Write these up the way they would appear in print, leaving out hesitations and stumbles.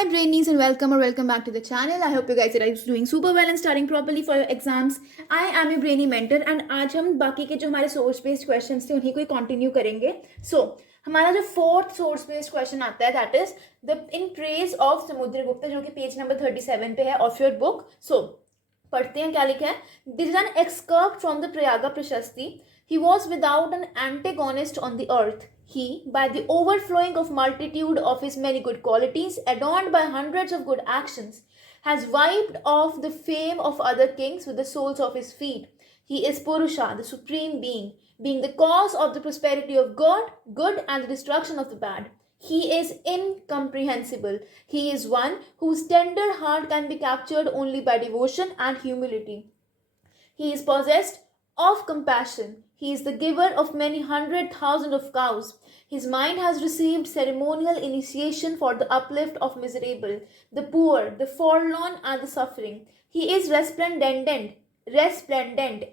Hi Brainies and welcome back to the channel. I hope you guys are doing super well and studying properly for your exams. I am your Brainy mentor and आज हम बाकी के जो हमारे source based questions थे उन्हीं को ही continue करेंगे. So हमारा जो fourth source based question आता है that is the in praise of Samudragupta जो कि पेज नंबर 37 पे है of your book. So पढ़ते हैं क्या लिखा है. This is an excerpt from the Prayaga Prashasti. He was without an antagonist on the earth. He, by the overflowing of multitude of his many good qualities, adorned by hundreds of good actions, has wiped off the fame of other kings with the soles of his feet. He is Purusha, the supreme being the cause of the prosperity of good and the destruction of the bad. He is incomprehensible. He is one whose tender heart can be captured only by devotion and humility. He is possessed of compassion. He is the giver of many 100,000 of cows. His mind has received ceremonial initiation for the uplift of miserable, the poor, the forlorn, and the suffering. He is resplendent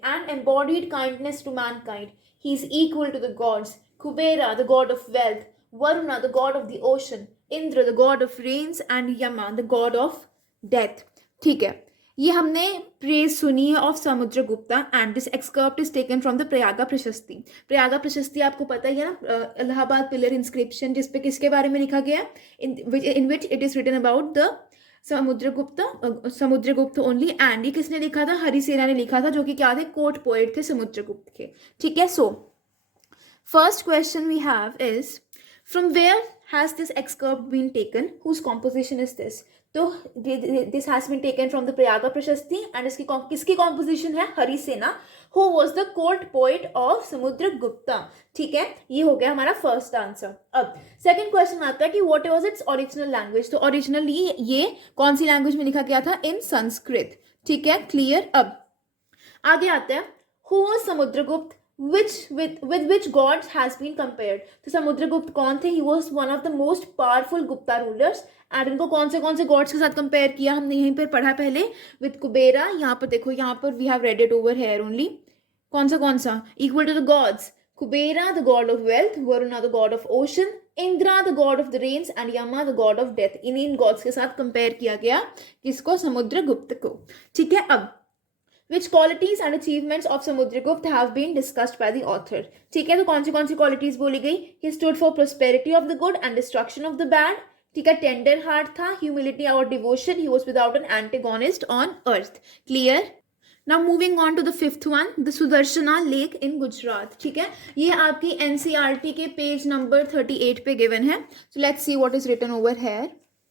and embodied kindness to mankind. He is equal to the gods. Kubera, the god of wealth. Varuna, the god of the ocean. Indra, the god of rains. And Yama, the god of death. ठीक है, ये हमने praise सुनी है of Samudragupta and this excerpt is taken from the Prayaga Prashasti. Prayaga प्रशस्ति आपको पता ही है ना, इलाहाबाद पिलर इंस्क्रिप्शन जिसपे किसके बारे में लिखा गया, in which it is written about the Samudragupta only. And ये किसने लिखा था, हरिसेना ने लिखा था, जो कि क्या थे, कोर्ट पोएट थे समुद्रगुप्त के. ठीक है. So first question we have is from where has this excerpt been taken, whose composition is this. तो this has been taken from the Prayaga Prashasti and इसकी किसकी कॉम्पोजिशन है, Harisena, who was the court poet of Samudragupta. ठीक है, ये हो गया हमारा फर्स्ट आंसर. अब सेकंड क्वेश्चन आता है कि what was its original language. तो ओरिजिनली ये कौन सी लैंग्वेज में लिखा गया था, इन संस्कृत. ठीक है, क्लियर. अब आगे आते हैं, who was Samudragupta with which gods has been compared. तो समुद्रगुप्त कौन थे, he was one of the most powerful Gupta rulers. And इनको कौन से गॉड्स के साथ कंपेयर किया, हमने यहीं पर पढ़ा पहले, विद कुबेरा. यहाँ पर देखो, यहाँ पर we have read it over here only. कौन सा equal to the gods, Kubera the god of wealth, Varuna the god of ocean, Indra the god of the rains and Yama the god of death. In gods के साथ compare किया गया किसको, समुद्रगुप्त को. ठीक है. अब which qualities and achievements of Samudragupta have been discussed by the author. ठीक है, तो कौन सी qualities बोली गई. He stood for prosperity of the good and destruction of the bad. ठीक है, टेंडर हार्ट था, ह्यूमिलिटी और devotion. He was without an antagonist on earth. Clear. Now moving on to the fifth one, the Sudarshana lake in Gujarat. ठीक है, ये आपकी NCERT के page number 38 पे गिवन है. So let's see what is written over here.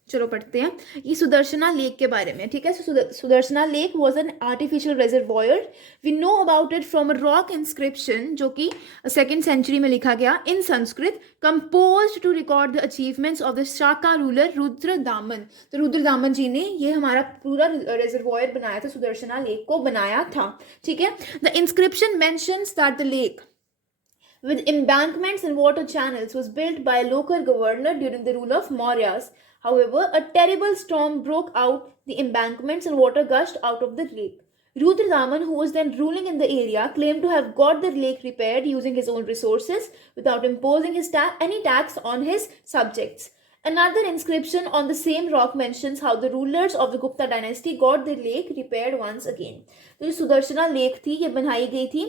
चलो पढ़ते हैं ये सुदर्शना लेक के बारे में. ठीक है, Sudarshana lake was an artificial reservoir. We know about it from a rock inscription जो कि 2nd सेंचुरी में लिखा गया in Sanskrit, compose to record the achievements of the Shaka ruler Rudradaman. तो रुद्रदामन जी ने ये हमारा पूरा रेजर्वॉयर बनाया था, सुदर्शना लेक को बनाया था. ठीक है. The inscription mentions that the lake with embankments and water channels was built by a local governor during the rule of Mauryas. However, a terrible storm broke out the embankments and water gushed out of the lake. Rudradaman, who was then ruling in the area, claimed to have got the lake repaired using his own resources without imposing any tax on his subjects. Another inscription on the same rock mentions how the rulers of the Gupta dynasty got the lake repaired once again. तो ये Sudarshana lake थी, ये बनाई गई थी,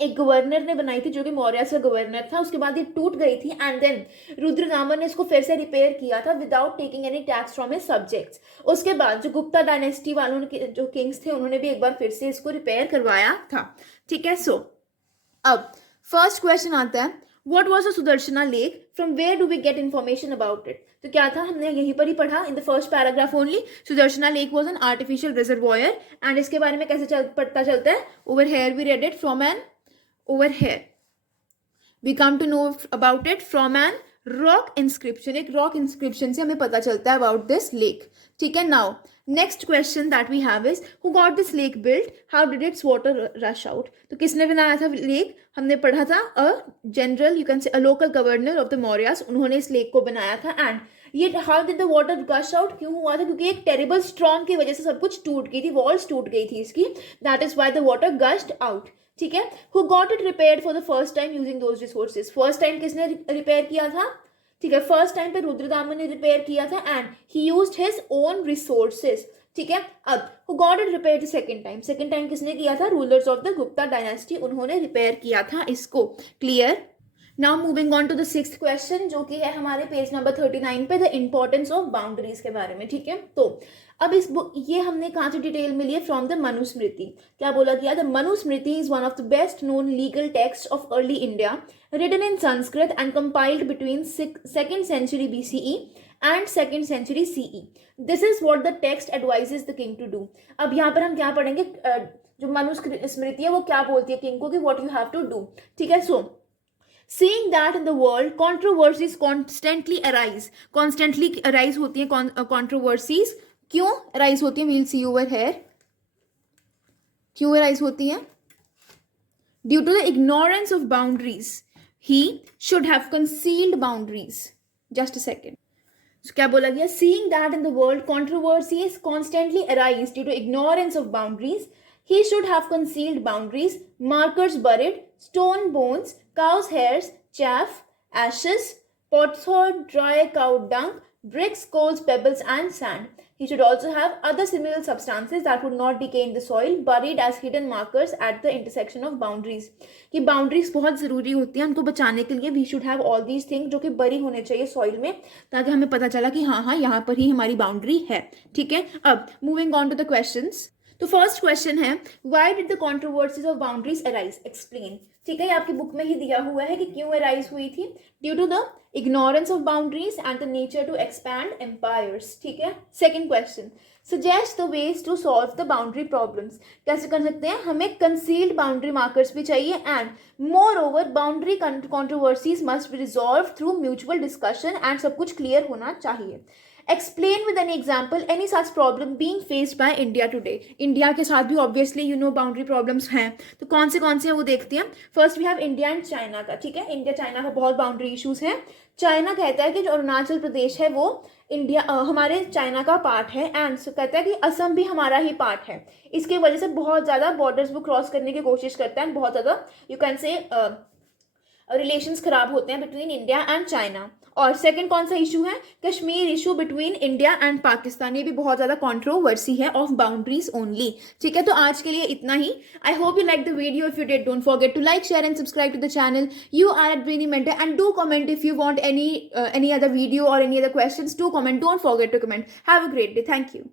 एक governor ने बनाई थी जो कि मौर्य का गवर्नर था. उसके बाद ये टूट गई थी एंड देन रुद्रदामन ने इसको फिर से रिपेयर किया था without taking any tax from his subjects. उसके बाद जो गुप्ता डायनेस्टी वालों ने, जो किंग्स थे, उन्होंने भी एक बार फिर से इसको रिपेयर करवाया था. ठीक है. सो अब फर्स्ट क्वेश्चन आता है, what was the Sudarshana lake, from where do we get information about it. तो क्या था, हमने यहीं पर ही पढ़ा in the first paragraph only, Sudarshana lake was an artificial reservoir. And इसके बारे में कैसे पता चलता है, over here we read it from an over here we come to know about it from an rock inscription. एक rock inscription से हमें पता चलता है about this lake. ठीक है. now next question that we have is who got this lake built, how did its water rush out. तो किसने बनाया था लेक, हमने पढ़ा था a general, you can say a local governor of the Mauryas, उन्होंने इस लेक को बनाया था. एंड ये how did the water gush out क्यों हुआ था, क्योंकि एक टेरिबल स्टॉर्म की वजह से सब कुछ टूट गई थी, वॉल्स टूट गई थी इसकी. That is why the water gushed out. ठीक है. Who got it repaired for the first time using those resources. First time किसने रिपेयर किया था, ठीक है, फर्स्ट टाइम पे रुद्रदामन ने रिपेयर किया था and he used his own resources, ठीक है। अब who got it repair the second time किसने किया था? Rulers of the Gupta dynasty, उन्होंने रिपेयर किया था इसको। Clear? Now moving on to the sixth question, जो कि है हमारे पेज नंबर 39 पे, द इंपॉर्टेंस ऑफ बाउंड्रीज के बारे में, ठीक है। तो अब इस बुक, ये हमने कहाँ से डिटेल मिली है? From the Manusmriti. क्या बोला गया? The Manusmriti is one of the best known legal text of early India, written in Sanskrit and compiled between 2nd century BCE and 2nd century CE. This is what the text advises the king to do. अब यहाँ पर हम क्या पढ़ेंगे? जो मनुस्मृति है वो क्या बोलती है किंग को कि what you have to do, ठीक है। So seeing that in the world controversies constantly arise होती है controversies, क्यों arise होती है? we'll see over here क्यों arise होती है? due to the ignorance of boundaries, he should have concealed boundaries. Just a second. So क्या बोला गया? seeing that in the world controversies constantly arise due to ignorance of boundaries, he should have concealed boundaries, markers buried, stone bones, cow's hairs, chaff, ashes, potsherd, dry cow dung, bricks, coals, pebbles and sand. He should also have other similar substances that would not decay in the soil, buried as hidden markers at the intersection of boundaries. कि boundaries बहुत ज़रूरी होती हैं, उनको बचाने के लिए we should have all these things जो कि बरी होने चाहिए soil में, ताकि हमें पता चला कि हाँ यहाँ पर ही हमारी boundary है, ठीक है। अब moving on to the questions. तो फर्स्ट क्वेश्चन है, why did the controversies of boundaries arise? Explain, ठीक है। ये आपकी बुक में ही दिया हुआ है कि क्यों अराइज हुई थी? Due to the ignorance of boundaries and the nature to expand empires, ठीक है। Second question, suggest the ways to solve the boundary problems. कैसे कर सकते हैं? हमें कंसील्ड बाउंड्री मार्कर्स भी चाहिए and more over boundary controversies must be resolve through mutual discussion and सब कुछ क्लियर होना चाहिए। Explain with an example any such problem being faced by India today. India के साथ भी obviously you know boundary problems हैं, तो कौन से हैं वो देखते हैं। First we have India and China का, ठीक है। इंडिया चाइना का बहुत बाउंड्री इश्यूज हैं। चाइना कहता है कि जो अरुणाचल प्रदेश है वो इंडिया हमारे चाइना का पार्ट है एंड कहता है कि असम भी हमारा ही पार्ट है। इसकी वजह से बहुत ज़्यादा बॉर्डर्स को क्रॉस करने की कोशिश करता है, बहुत ज़्यादा यू कैन से रिलेशंस खराब होते हैं बिटवीन इंडिया एंड चाइना। और सेकंड कौन सा इशू है? Kashmir issue between India and Pakistan, ये भी बहुत ज़्यादा कंट्रोवर्सी है ऑफ बाउंड्रीज ओनली, ठीक है। तो आज के लिए इतना ही। I hope you like the video. If you did, don't forget to like, share and subscribe to the channel. You are at Brainy Mentor, and do comment if you want any other video or any other questions. Do comment. Don't forget to comment. Have a great day. Thank you.